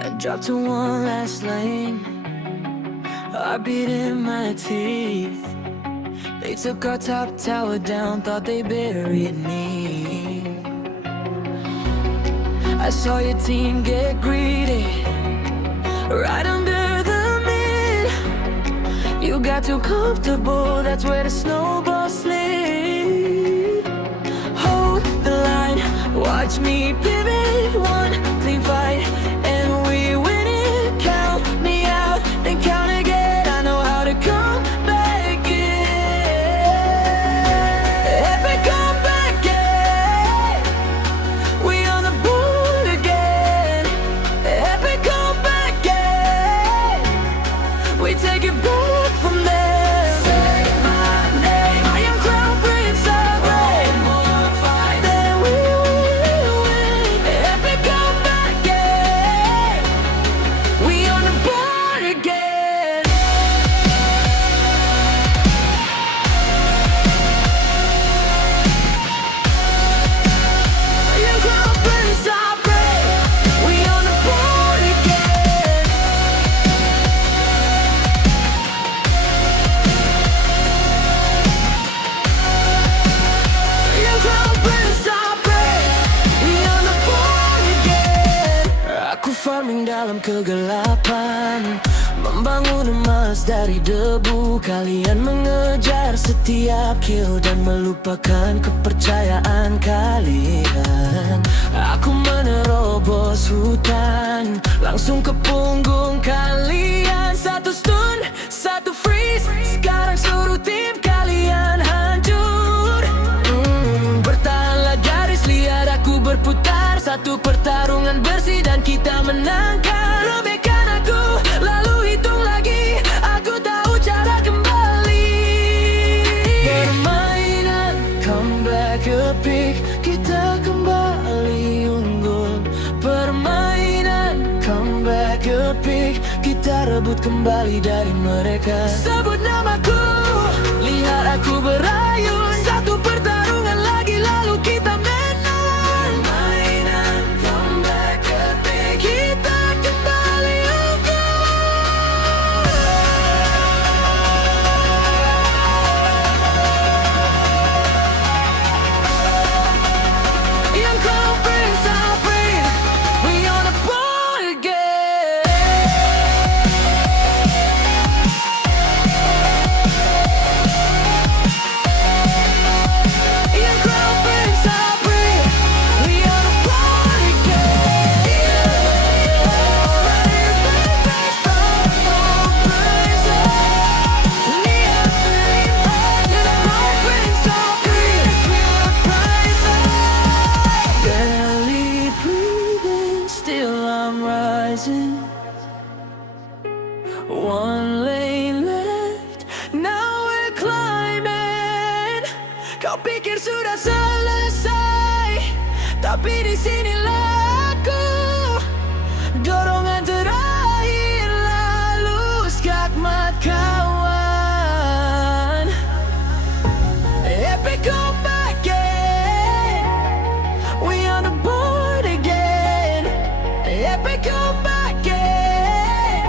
and dropped to one last lane. Heartbeat in my teeth. They took our top tower down, thought they buried me. I saw your team get greedy, right under the mid. You got too comfortable, that's where the snowball slid. Hold the line, watch me pivot, one clean fight, and we win it. Count me out, then count again. I know how to come back in. Epic comeback, yeah. We on the board again. Epic comeback, yeah. We take it back from there. Say my name, I am Crown Prince of Rain. One more fight, then we will win. Epic comeback, yeah. We on the board again. I am Crown Prince of Rain. We on the board again. Aku farming dalam kegelapan, membangun emas dari debu. Kalian mengejar setiap kill dan melupakan kepercayaan kalian. Aku menerobos hutan, langsung ke punggung kalian. Satu stun, satu freeze, sekarang seluruh tim kalian hancur. Bertahanlah garis liar, aku berputar. Satu pertarungan bersih dan kita menangkan. Robekkan aku, lalu hitung lagi. Aku tahu cara kembali. Permainan comeback epic, kita kembali unggul. Permainan comeback epic, kita rebut kembali dari mereka. Sebut namaku, lihat aku berayun. Satu pertarungan lagi, lalu kita menang. Permainan comeback epic, kita kembali unggul. Young Crown Prince of Rain, we on the board again. Young Crown Prince of Rain, we on the board again. Barely breathing, still I'm rising. One lane left, now we're climbing. Kau pikir sudah selesai, tapi di sinilah aku. Dorongan terakhir, lalu skakmat kawan. Epic comeback, yeah. We on the board again. Epic comeback, yeah.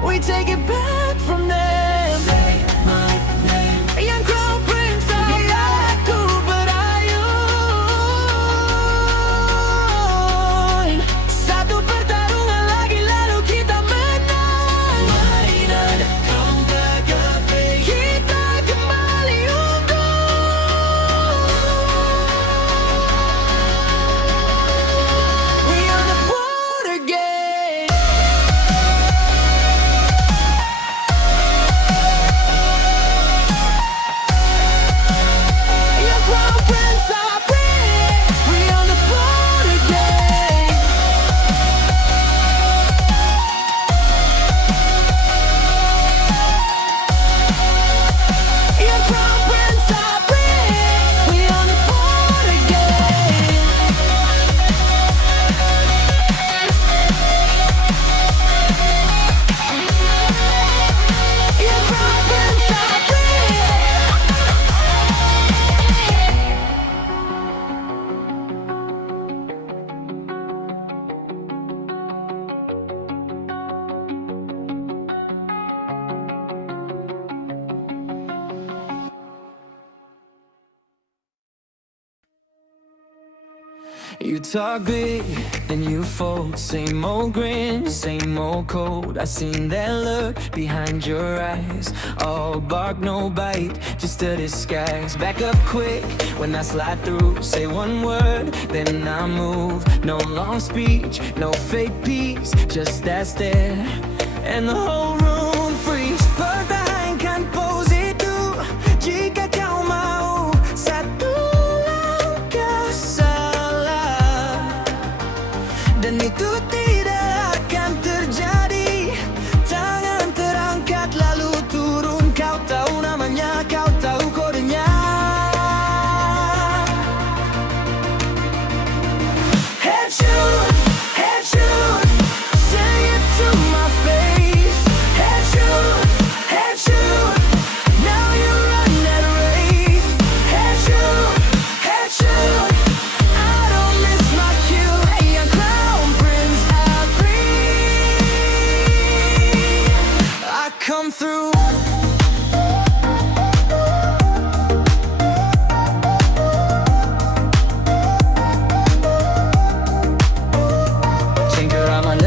We take it back from them. Say my name. Young Crown Prince, aku berayun. You talk big, then you fold. Same old grin, same old code. I seen that look behind your eyes. All bark, no bite, just a disguise. Back up quick when I slide through. Say one word, then I move. No long speech, no fake peace, just that stare. And the whole room freeze. Pertahankan pose itu jika kau mau. Satu langkah salah, dan itu tidak akan terjadi. Tangan terangkat lalu turun. Kau tahu namanya, kau tahu kodenya. Headshot, headshot, say it to my face. Headshot, headshot, now you run that race. Headshot, headshot, I don't miss my cue. Young Crown Prince, I breathe. I come through. Cengkeraman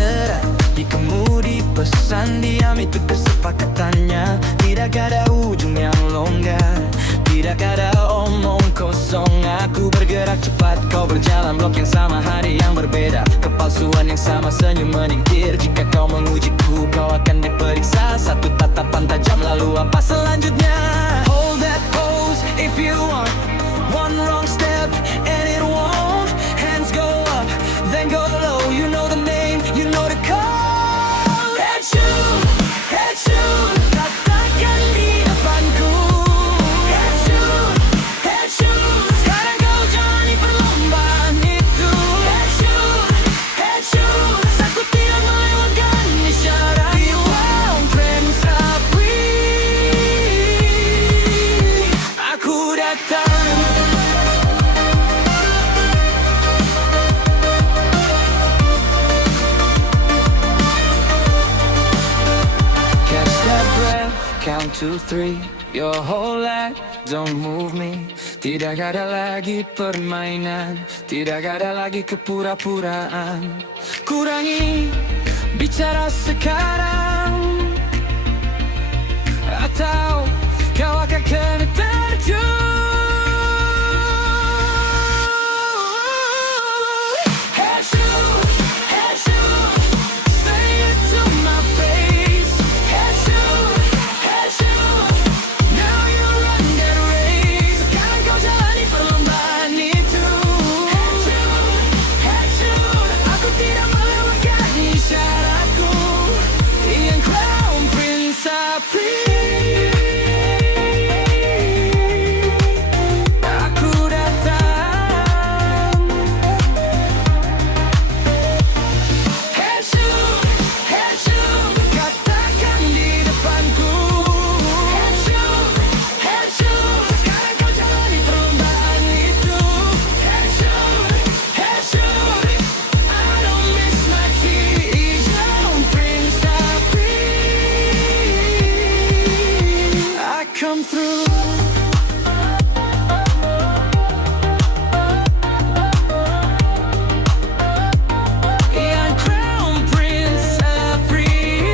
di kemudi pesan diam itu kesepakatannya. Tidak ada ujung yang longgar, tidak ada omong kosong. Aku bergerak cepat, kau berjalan blok yang sama, hari yang berbeda. Kepalsuan yang sama, senyum meningkir. Jika kau mengujiku, kau akan diperiksa. Satu tatapan tajam, lalu apa selanjutnya? Hold that pose if you want. One wrong step and it won't. Hands go up, then go low. You know the name, you know the code. Headshot, headshot, katakan di depanku. Headshot, headshot, sekarang kau jalani perlombaan itu. Headshot, headshot, aku tidak melewatkan isyarat. Crown Prince, I breathe. Aku datang. Catch that breath, count to 3. Your whole life, don't move me. Tidak ada lagi permainan, tidak ada lagi kepura-puraan. Kurangi bicara sekarang, atau kau akan kena terjun. Headshot, headshot, say it to my face. Headshot, headshot, now you run that race. Sekarang kau jalani perlombaan itu. Headshot, headshot, aku tidak melewatkan isyaratku. Young Crown Prince, I breathe. Aku datang. Headshot, headshot, katakan di depanku. Headshot, headshot, sekarang kau jalani perlombaan itu. Headshot, headshot, I don't miss my key. Young Prince, I breathe. I come through. Young Crown Prince, I breathe.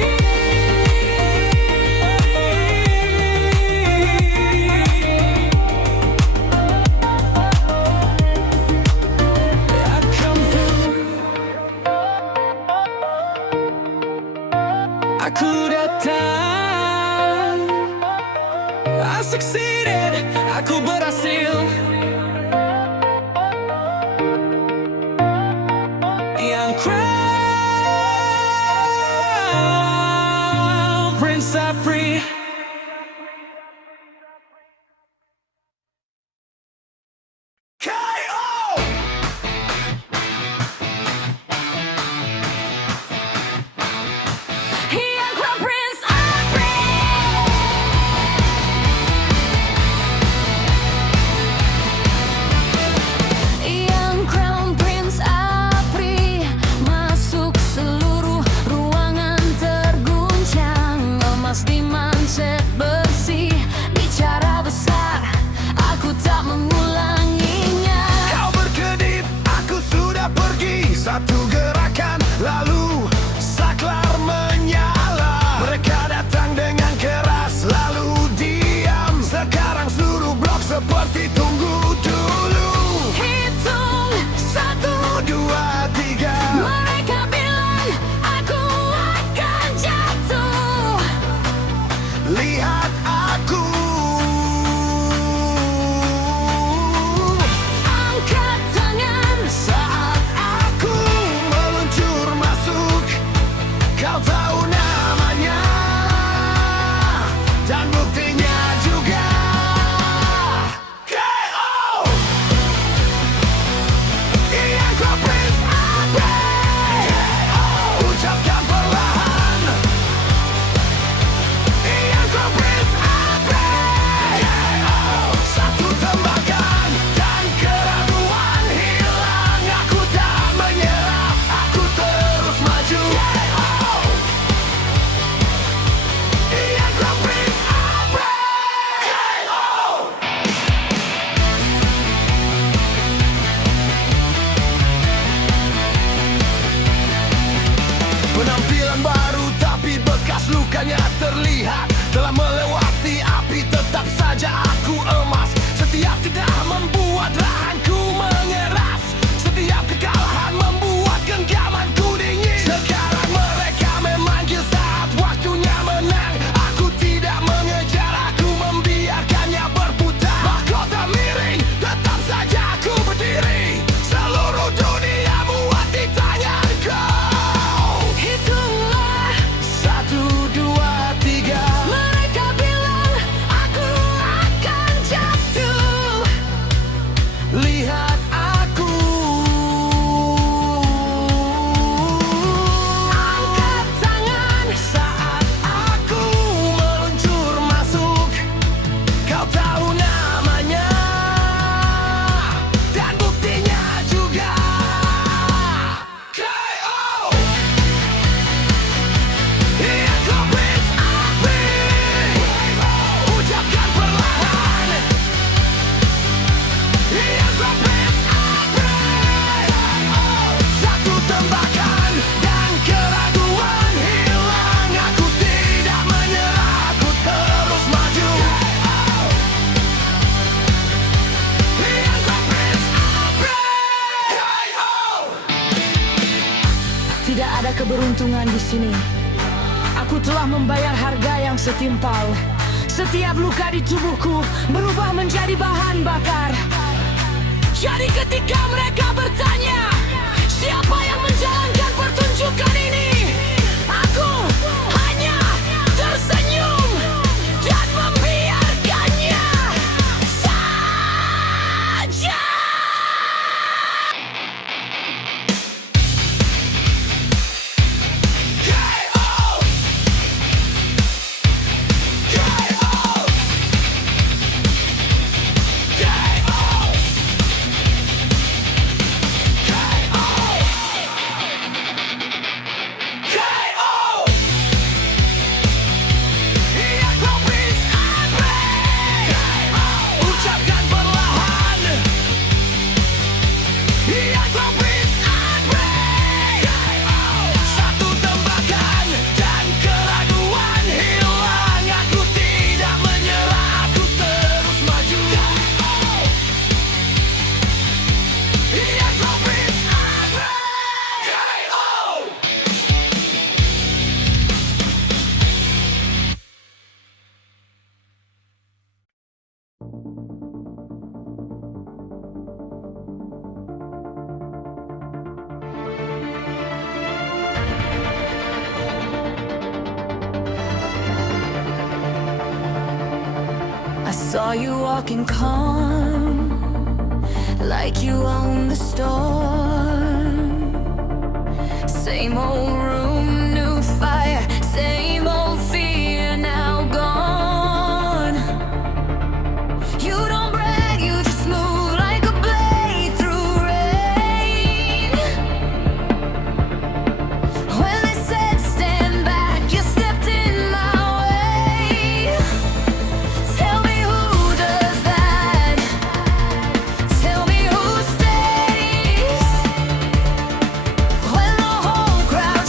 I come through. Aku datang. I succeeded, aku berhasil. Young Crown Prince, I breathe. KO! Young Crown Prince, I breathe. Young Crown Prince, Apri, masuk seluruh ruangan terguncang, emas di manca. Meski lukanya terlihat telah melewati api, tetap saja aku emas. Setiap tidak membuat rahanku mengeras, setiap kekalahan membuat genggamanku dingin. Sekarang mereka memanggil saat waktunya menang. Aku tidak mengejar, aku membiarkannya berputar. Mahkota miring, tetap saja aku berdiri. Seluruh dunia muat di tanganku. Hitunglah 1, 2, 3. mereka bilang aku akan jatuh. Lihat aku. Angkat tangan Saat aku meluncur masuk, kau tahu namanya dan buktinya juga. KO. Iya, komplit api. Ucapkan perlahan. Iya, komplit api. Satu tembakan dan keraguan hilang. Aku tidak menyerah, aku terus maju. Iya, komplit api. Tidak ada keberuntungan di sini. Aku telah membayar harga yang setimpal. Setiap luka di tubuhku berubah menjadi bahan bakar. Jadi ketika mereka bertanya, siapa yang menjalankan pertunjukan ini? Aku hanya tersenyum dan membiarkannya saja. KO. KO. Ucapkan perlahan. Iya, komplit api. Satu tembakan dan keraguan hilang. Aku tidak menyerah, aku terus maju. Iya, komplit api. KO. I saw you walking calm, like you own the storm. Same old room, new fire, same old fear now gone. You don't brag, you just move like a blade through rain. When they said stand back, you stepped in my way. Tell me who does that? Tell me who stays when the whole crowd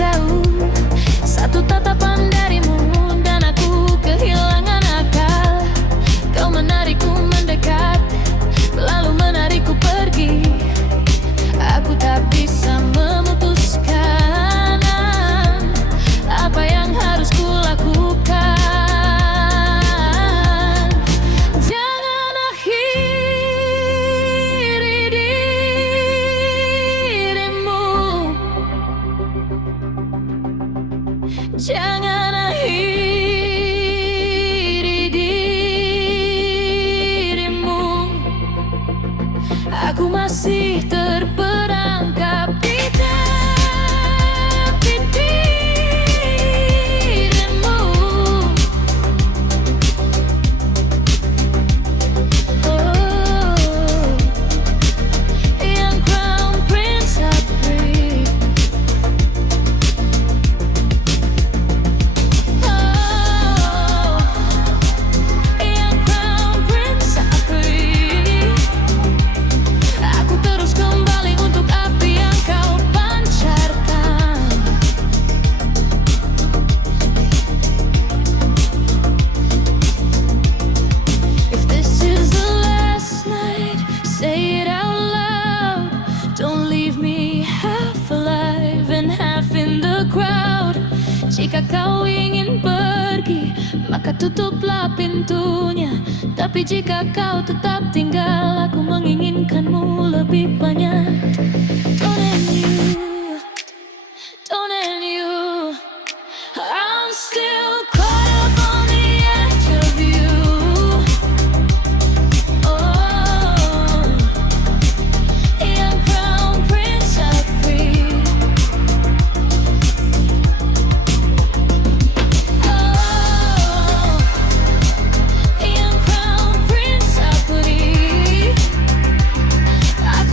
tahu, satu tatapan darimu dan aku kehilangan akal. Kau menarikku mendekat, lalu menarikku pergi. Aku tak bisa memutuskan apa yang harus kulakukan. Jangan akhiri dirimu, jangan akhiri dirimu. Aku masih terperangkap di tepi dirimu. Oh, yang Crown Prince April. Oh, yang Crown Prince April. Aku terus kembali untuk api yang kau pancarkan. If this is the last night, say it out loud. Don't leave me half alive and half in the crowd. Jika kau ingin pergi, maka tutuplah pintunya. Tapi jika kau tetap tinggal, aku menginginkanmu lebih banyak. Don't end you, don't end you. I'm still caught up on the edge of you. Oh, yang Crown Prince April. Oh, yang Crown Prince April. Aku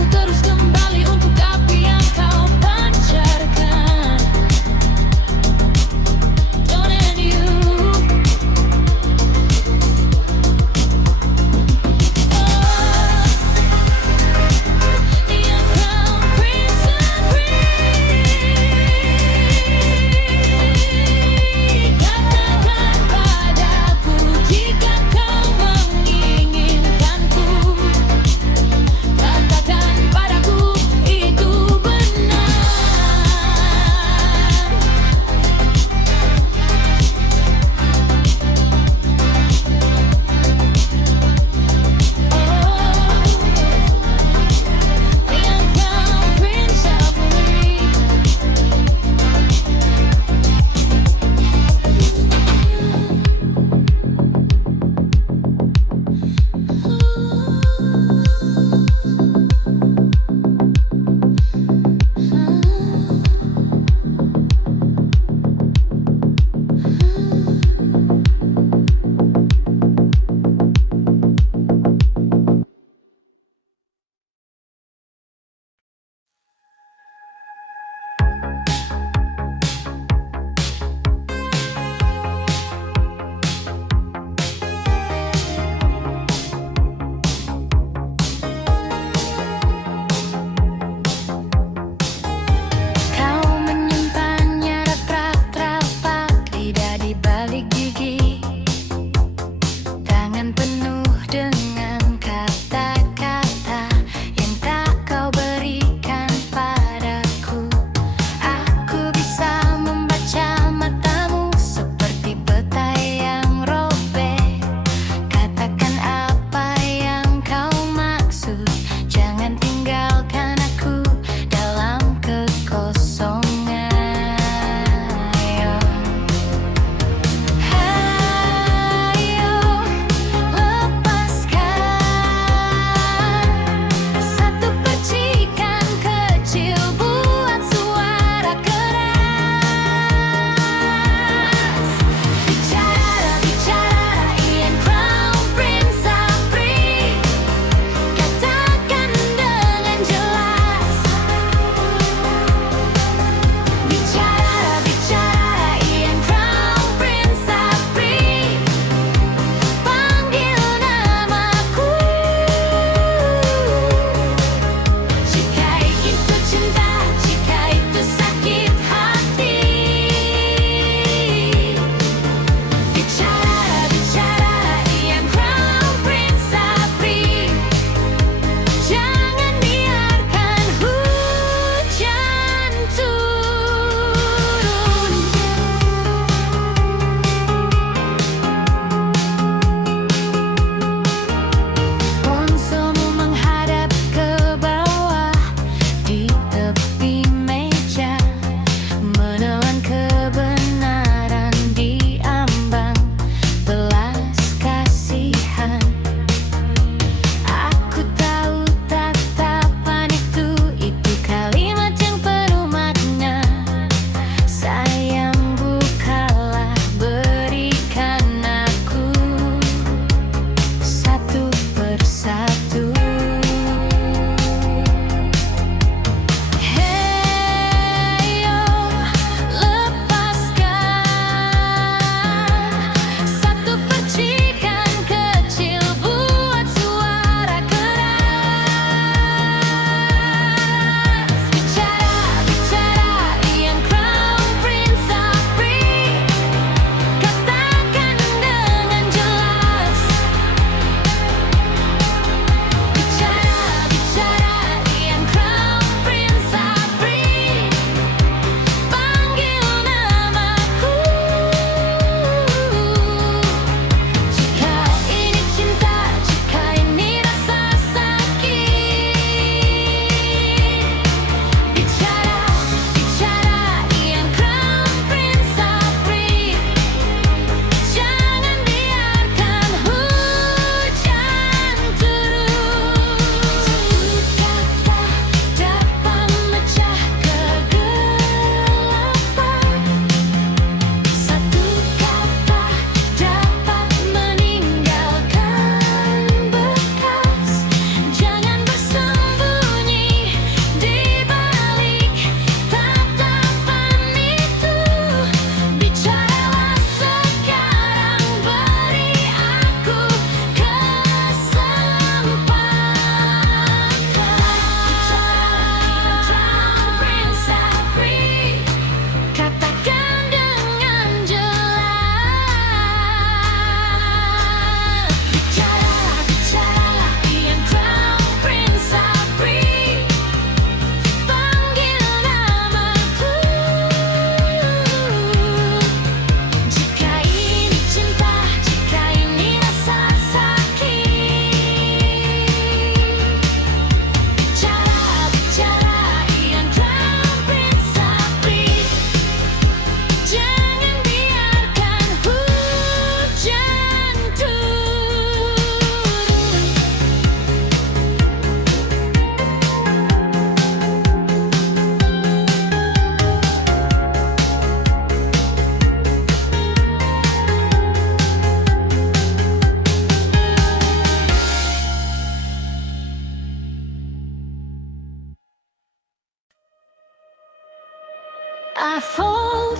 I fold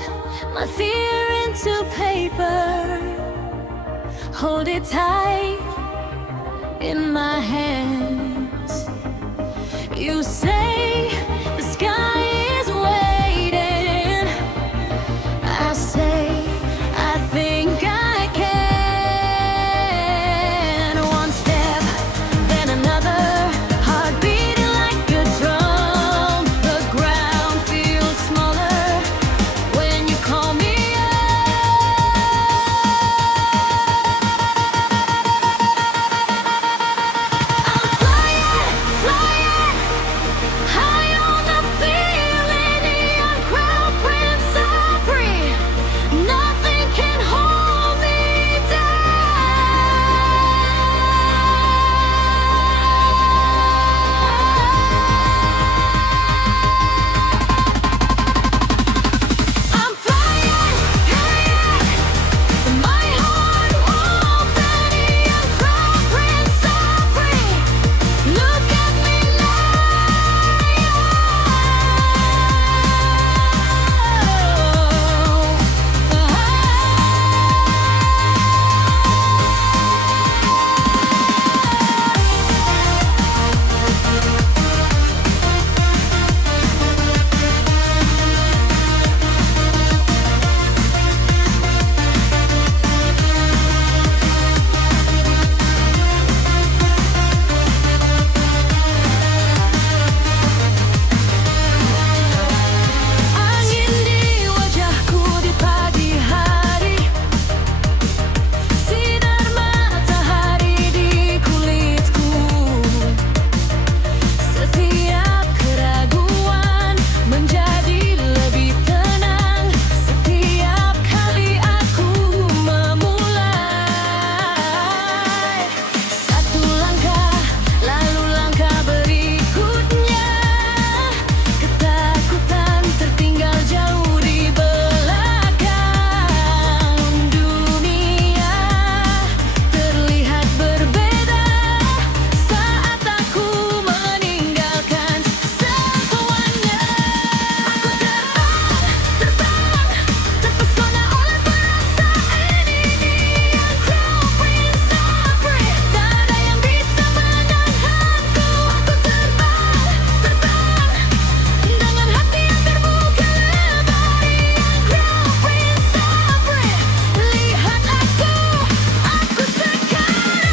my fear into paper, hold it tight in my hands. You say the sky is waiting. I say I think I can. One step, then another, heart beating like a drum. The ground feels smaller when you call me high on the feeling, neon crown, prince of free. Nothing can hold me down. I'm flying, my heart open, neon crown, prince of free. Look at me angin di wajahku di pagi hari, sinar matahari di kulitku. Setiap keraguan menjadi lebih tenang setiap kali aku memulai satu langkah, lalu langkah berikutnya. Ketakutan tertinggal jauh di belakang. Dunia terlihat berbeda saat aku meninggalkan semuanya. Aku terbang, terpesona oleh perasaan ini. Neon crown, prince of free. Tak ada yang bisa menahanku. Aku terbang dengan hati yang terbuka lebar. Neon crown, prince of free. Lihat aku sekarang.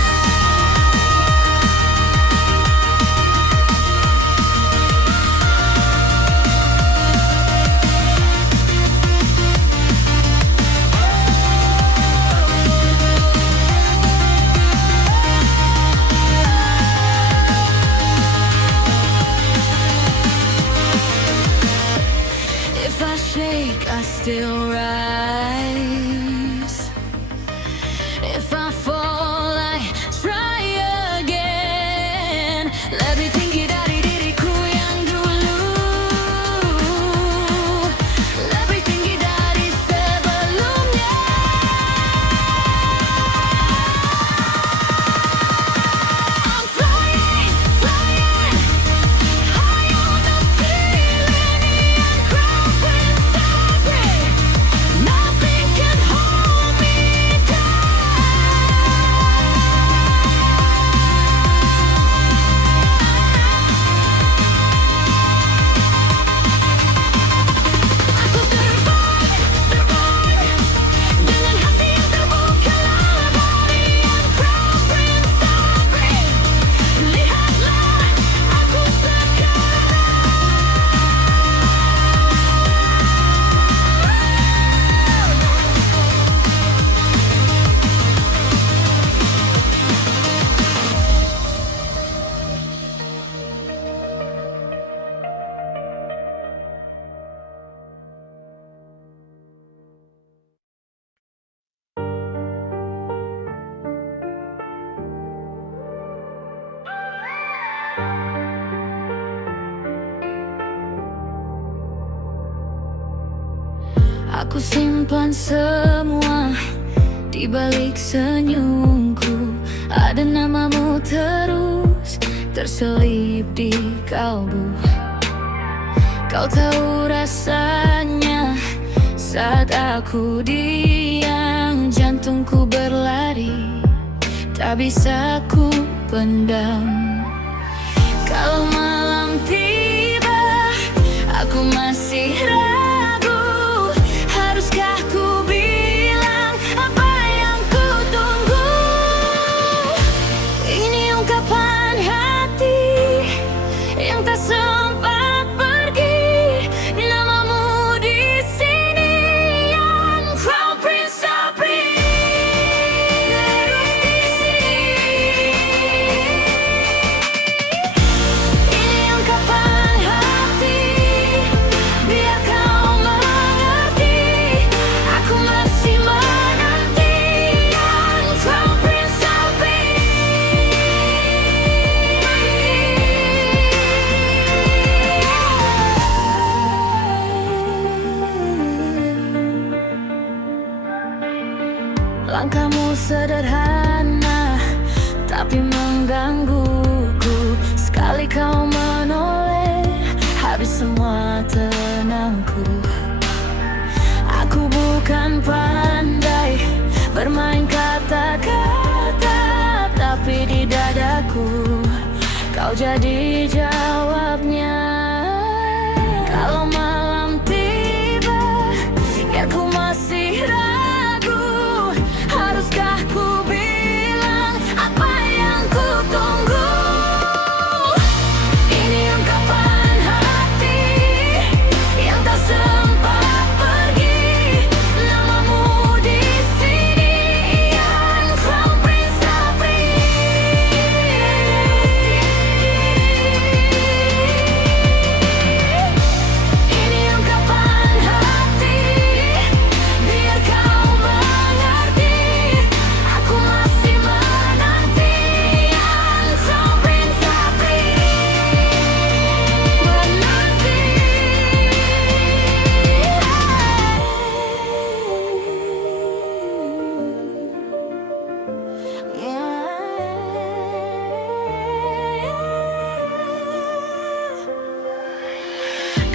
If I shake, I still rise. If I fall, I try again. Lebih tinggi dari diriku yang dulu, lebih tinggi dari sebelumnya. I'm flying, high on the feeling, neon crown, prince of free. Nothing can hold me Aku terbang dengan hati yang terbuka lebar. Neon crown, prince of free. Lihatlah aku sekarang. Aku simpan semua di balik senyumku. Ada namamu terus terselip di kalbu. Kau tahu rasanya Saat aku diam, jantungku berlari, tak bisa ku pendam. Kalau malam tiba, aku masih ragu. Haruskah ku bilang apa yang ku tunggu? Ini ungkapan hati yang tak sempat pergi. Namamu di sini yang Crown Prince Sapri. Terus di sini. Ini ungkapan hati, biar kau mengerti. Aku masih menanti yang Crown Prince Sapri. Langkahmu sederhana, tapi menggangguku. Sekali kau menoleh, habis semua tenangku. Aku bukan pandai bermain kata-kata, tapi di dadaku kau jadi jawabnya. Kalau malam tiba, biar ku masih ragu. Haruskah ku bilang apa yang ku tunggu? Ini ungkapan hati yang tak sempat pergi. Namamu di sini yang Crown Prince Sapri. Ini ungkapan hati, biar kau mengerti. Aku masih menanti yang Crown Prince Sapri.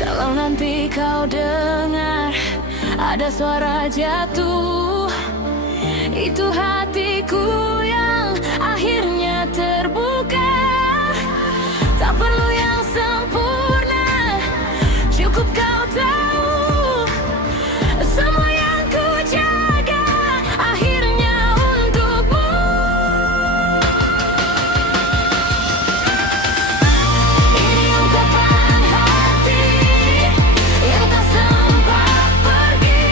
Kalau nanti kau dengar ada suara jatuh, itu hatiku yang akhirnya terbuka. Tak perlu yang sempurna, cukup kau tahu semua yang ku jaga akhirnya untukmu. Ini ungkapan hati yang tak sempat pergi.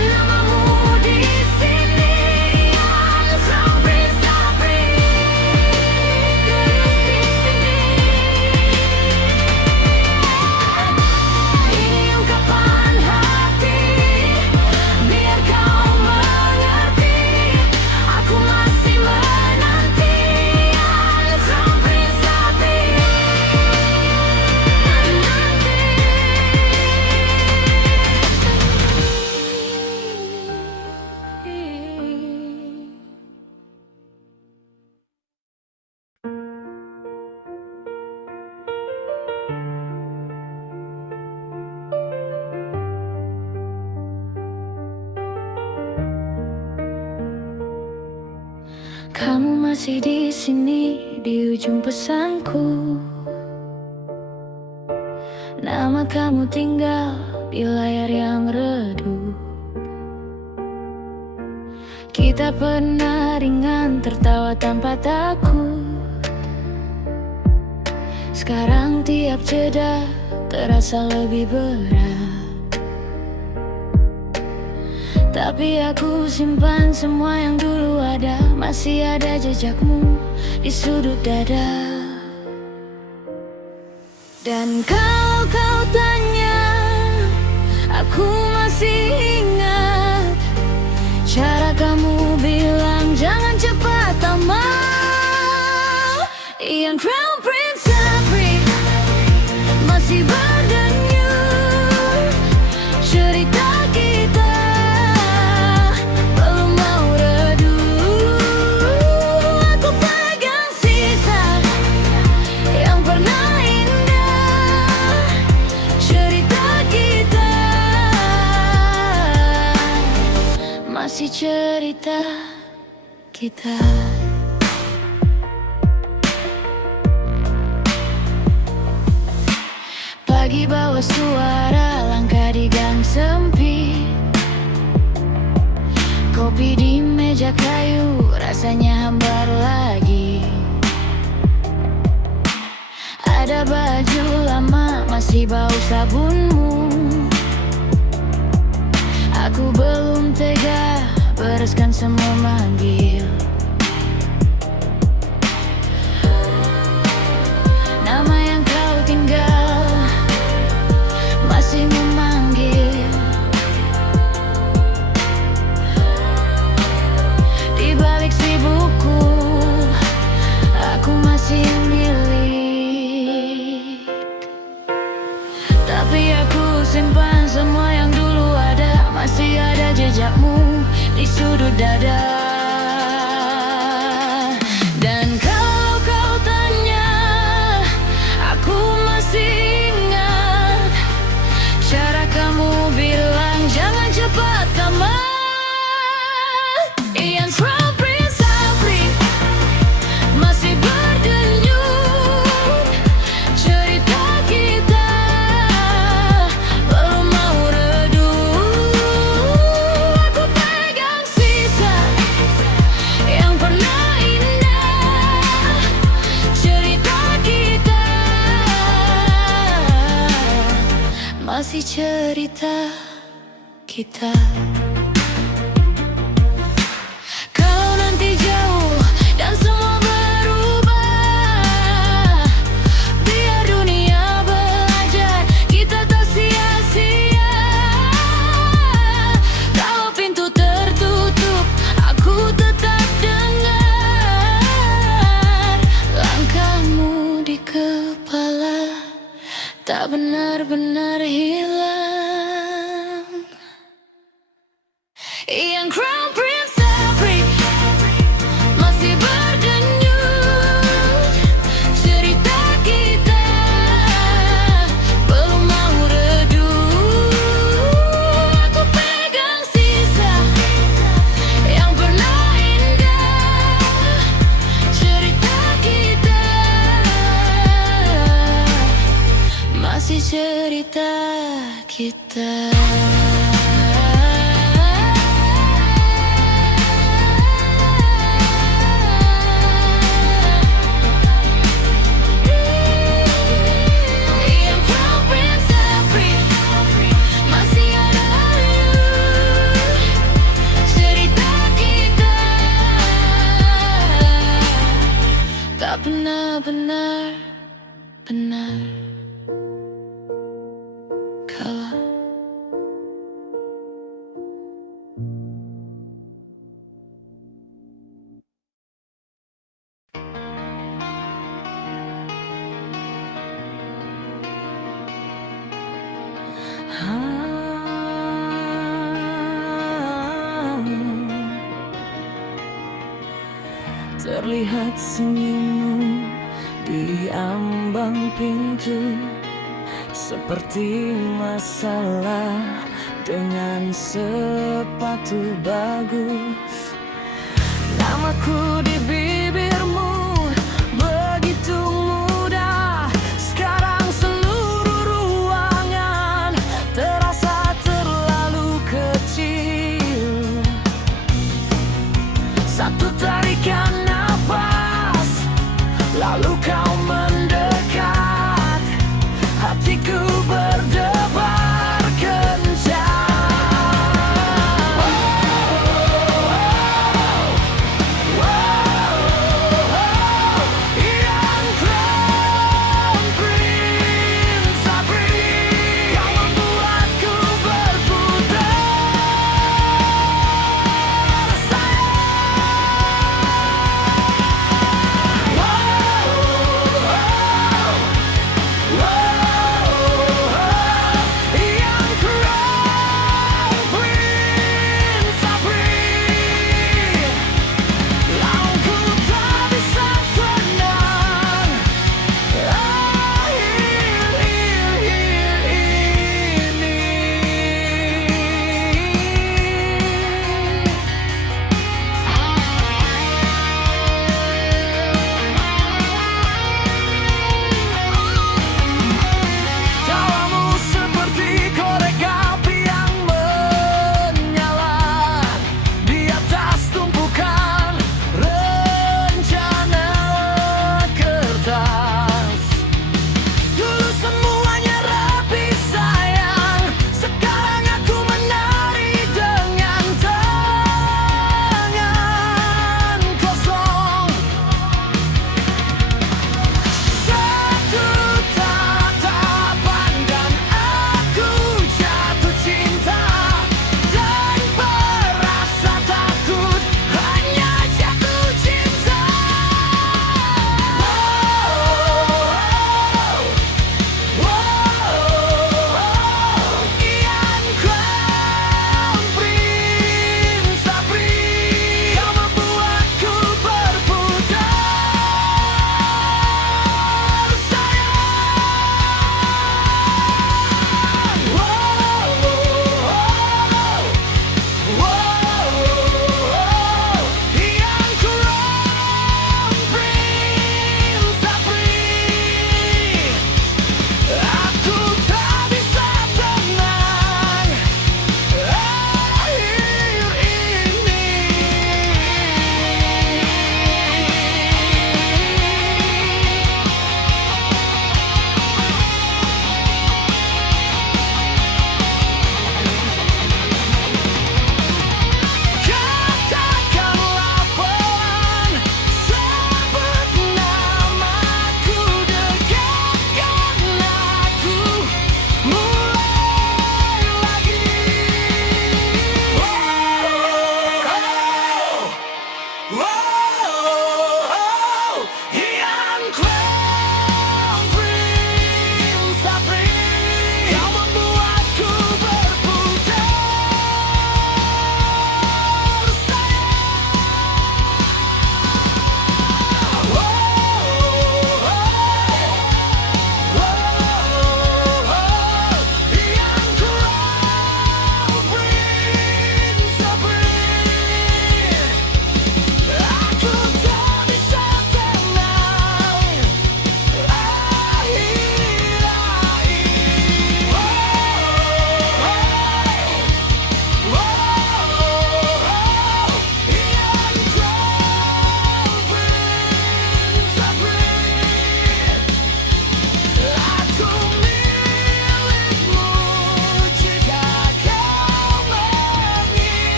Namamu di sini yang Crown Prince Sapri. Terus di sini. Ini ungkapan hati, biar kau mengerti. Aku masih menanti yang Crown Prince Sapri. Kamu masih di sini, di ujung pesanku. Nama kamu tinggal di layar yang redup. Kita pernah ringan tertawa tanpa takut. Sekarang tiap jeda terasa lebih berat. Tapi aku simpan semua yang dulu ada. Masih ada jejakmu di sudut dada. Dan kalau kau tanya, aku masih ingat cara kamu bilang jangan cepat tamat. Yang Crown Prince Sapri masih berdenyut. Cerita kita belum mau redup. Aku pegang sisa yang pernah indah. Cerita kita cerita kita. Pagi bawa suara langkah di gang sempit, kopi di meja kayu rasanya hambar lagi. Ada baju lama masih bau sabunmu. Aku belum tega bereskan semua manggil. Nama yang kau tinggal masih memanggil. Di balik sibukku, aku masih milik. Tapi aku simpan semua yang dulu ada. Masih ada jejakmu di sudut dada. Dan kalau kau tanya, aku masih ingat cara kamu bilang jangan cepat tamat. Ian Crown Prince Afri masih berdenyut. Cerita kita belum mau redup. Aku pegang sisa yang pernah indah. Cerita kita masih cerita kita. Kalau nanti jauh dan semua berubah, biar dunia belajar kita tak sia-sia. Kalau pintu tertutup, aku tetap dengar langkahmu di kepala tak benar-benar hilang. Yang Crown Prince Afri masih berdenyut. Cerita kita belum mau redup. Aku pegang sisa yang pernah indah. Cerita kita masih cerita kita. Yang Crown Prince Afri masih ada you. Cerita kita tak pernah benar-benar kalah. Terlihat senyummu di ambang pintu, seperti masalah dengan sepatu bagus. Namaku di bibirmu begitu mudah. Sekarang seluruh ruangan terasa terlalu kecil. Satu tarikan nafas, lalu kau mendekat. Hatiku berdebar kencang. Yang Crown Prince Afri, kau membuatku berputar. Sayang,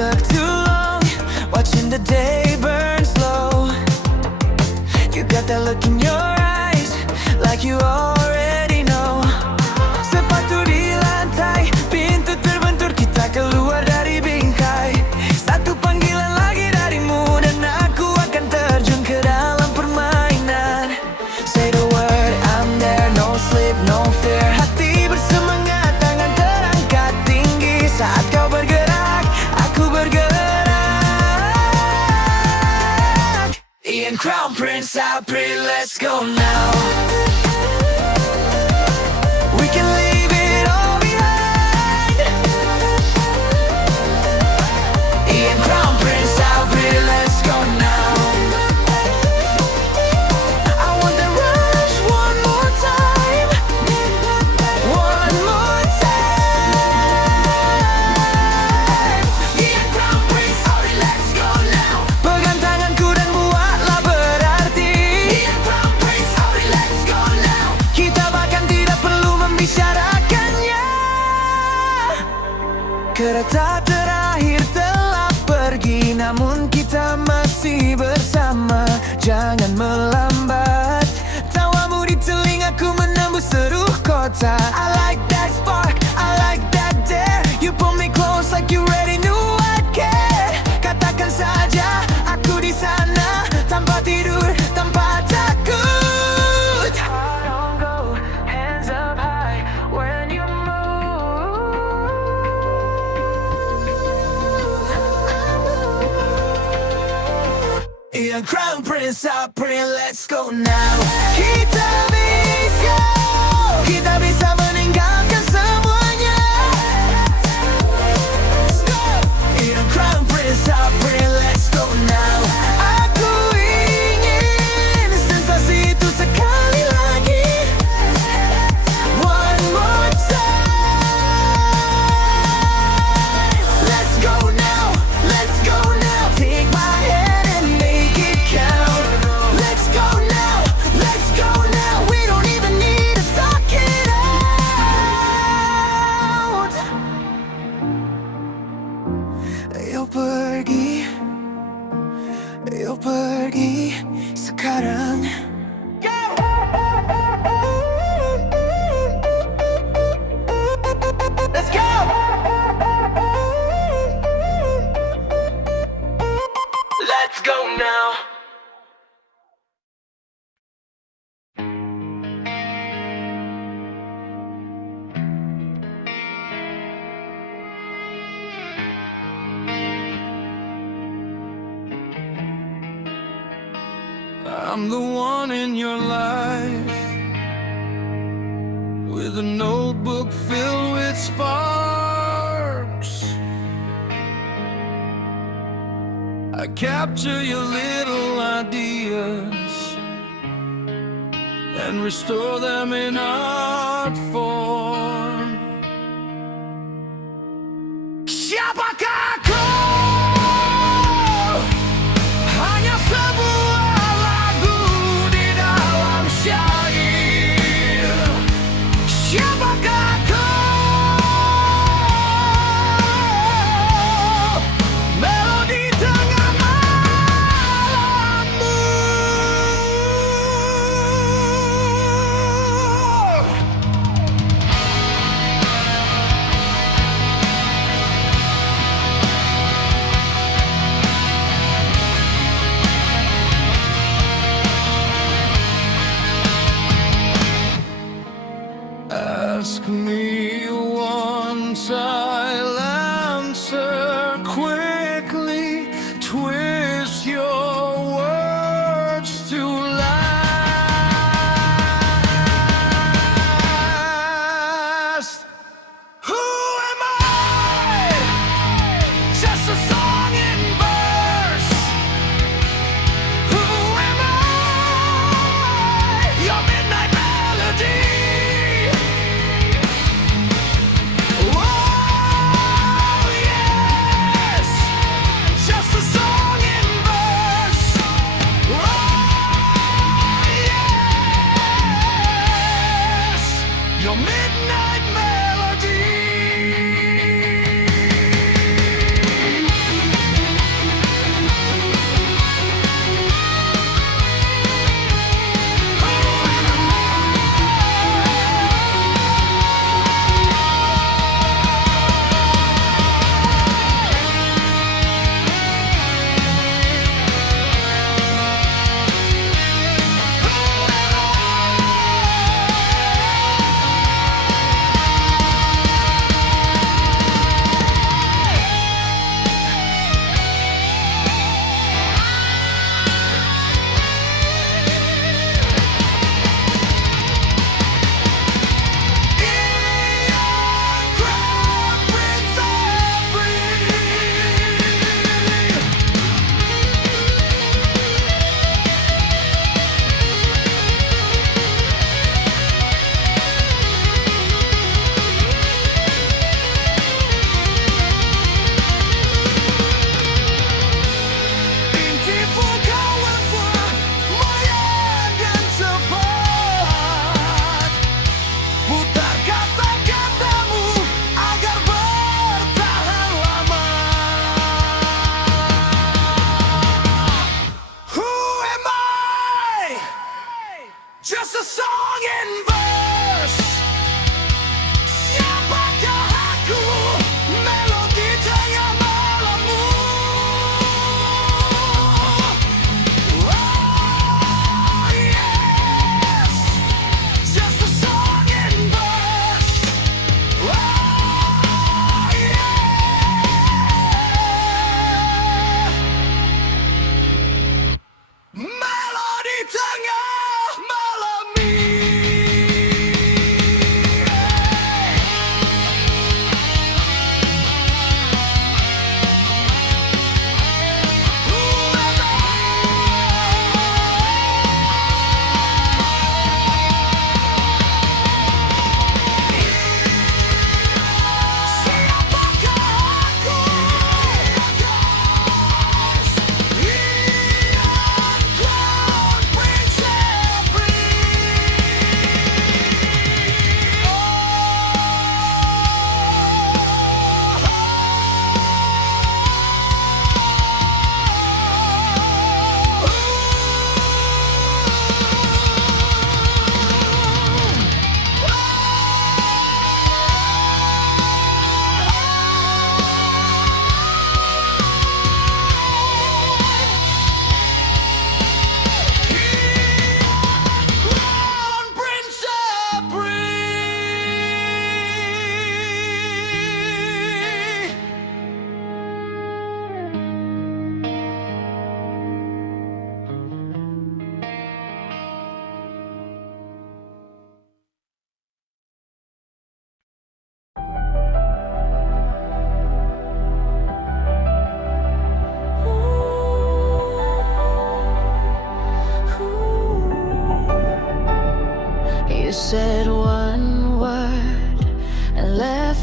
stuck too long, watching the day burn slow. You got that look in your eyes, like you already know. Sepatu di lantai, pintu terbentur, kita keluar dari bingkai. Satu panggilan lagi darimu dan aku akan terjun ke dalam permainan. Say the word, I'm there, no sleep, no fear. Hati bersemangat, tangan terangkat tinggi. Saat kau bergerak, aku bergerak. Ian Crown Prince, April, let's go now. We can leave it all behind. Ian Crown Prince, April, let's go now. I want the rush one more time. One more time. Ian Crown Prince, April, let's go now. Pegang tanganku dan buatlah berarti. Ian Crown Prince, April, let's go now. Kita bahkan tidak perlu membicarakannya. Kereta terakhir telah pergi, namun kita masih bersama. Jangan melambat, tawamu di telingaku menembus seluruh kota. I like that spark, I like that dare. You pull me close like you already knew I'd care. Katakan saja, aku di sana, tanpa tidur, tanpa takut. Heart on go, hands up high when you move. Ian Crown Prince, April, let's go now. Kita bisa meninggalkan semuanya. Let's go. Ian Crown Prince, April, let's go now. Aku ingin sensasi itu sekali lagi. One more time. Let's go now, let's go now. Take my hand and make it count. Let's go now, let's go now. We don't even need to talk it out. Ayo pergi sekarang. Let's go. Let's go now. I'm the one in your life, with a notebook filled with sparks. I capture your little ideas and restore them in art form. Siapakah kau? Hanya sebuah lagu di dalam syair. Siapakah kau? Melodi tengah malammu. Ask me once, I'll answer quickly. Twist your words to last. Who am I? Just a song in verse. Who am I? Your midnight melody. Oh yes, just a song in verse. Oh yes, your midnight melody.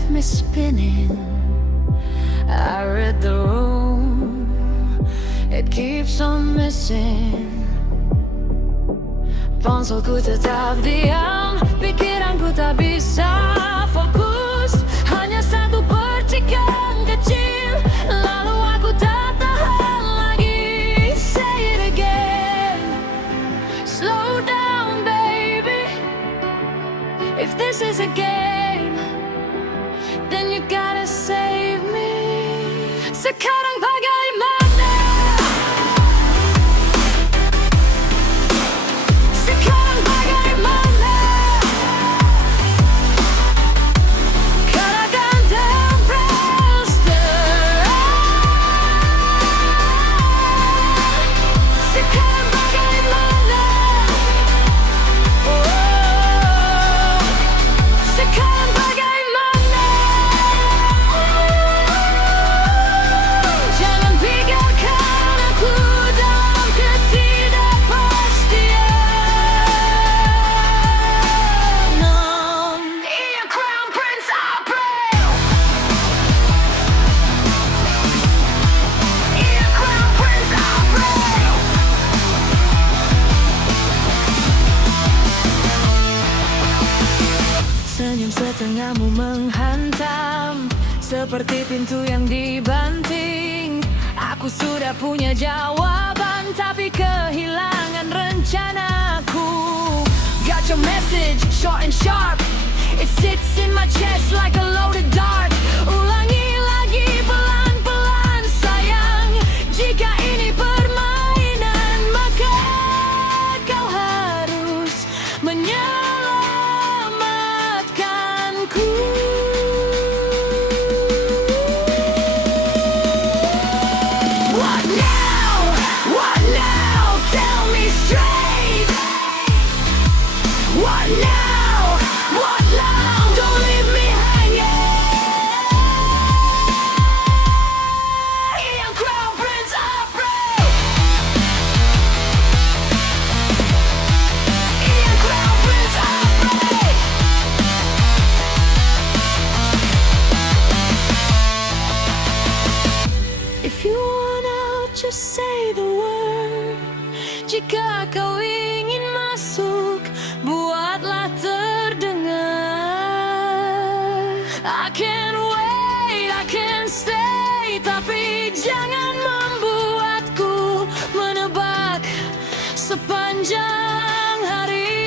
me spinning. I read the room, it keeps on missing. Ponselku tetap diam, pikiranku tak bisa fokus. Hanya satu percikan kecil, lalu aku tak tahan lagi. Say it again, slow down baby. If this is a game, then you gotta save me. Sekarang bagaimana? Sekarang bagaimana? Katakan dan faster. Sekarang bagaimana? Oh, sekarang bagaimana? Jangan biarkan aku dalam ketidakpastian. Iya, Crown Prince April. Iya, Crown Prince April. Senyum setengahmu menghantam, seperti pintu yang dibanting. Aku sudah punya jawaban, tapi kehilangan rencanaku. Got your message, short and sharp. It sits in my chest like a loaded dart. Ulangi lagi pelan-pelan sayang. Jika ini permainan, maka kau harus menyelamatkanku. What now? What now? Tell me straight. What now? What now? Don't leave me hanging. Ian Crown Prince April. Ian Crown Prince April. If you want out, just say the word. Jika kau ingin masuk, buatlah terdengar. I can't wait, I can't stay, tapi jangan membuatku menebak sepanjang hari.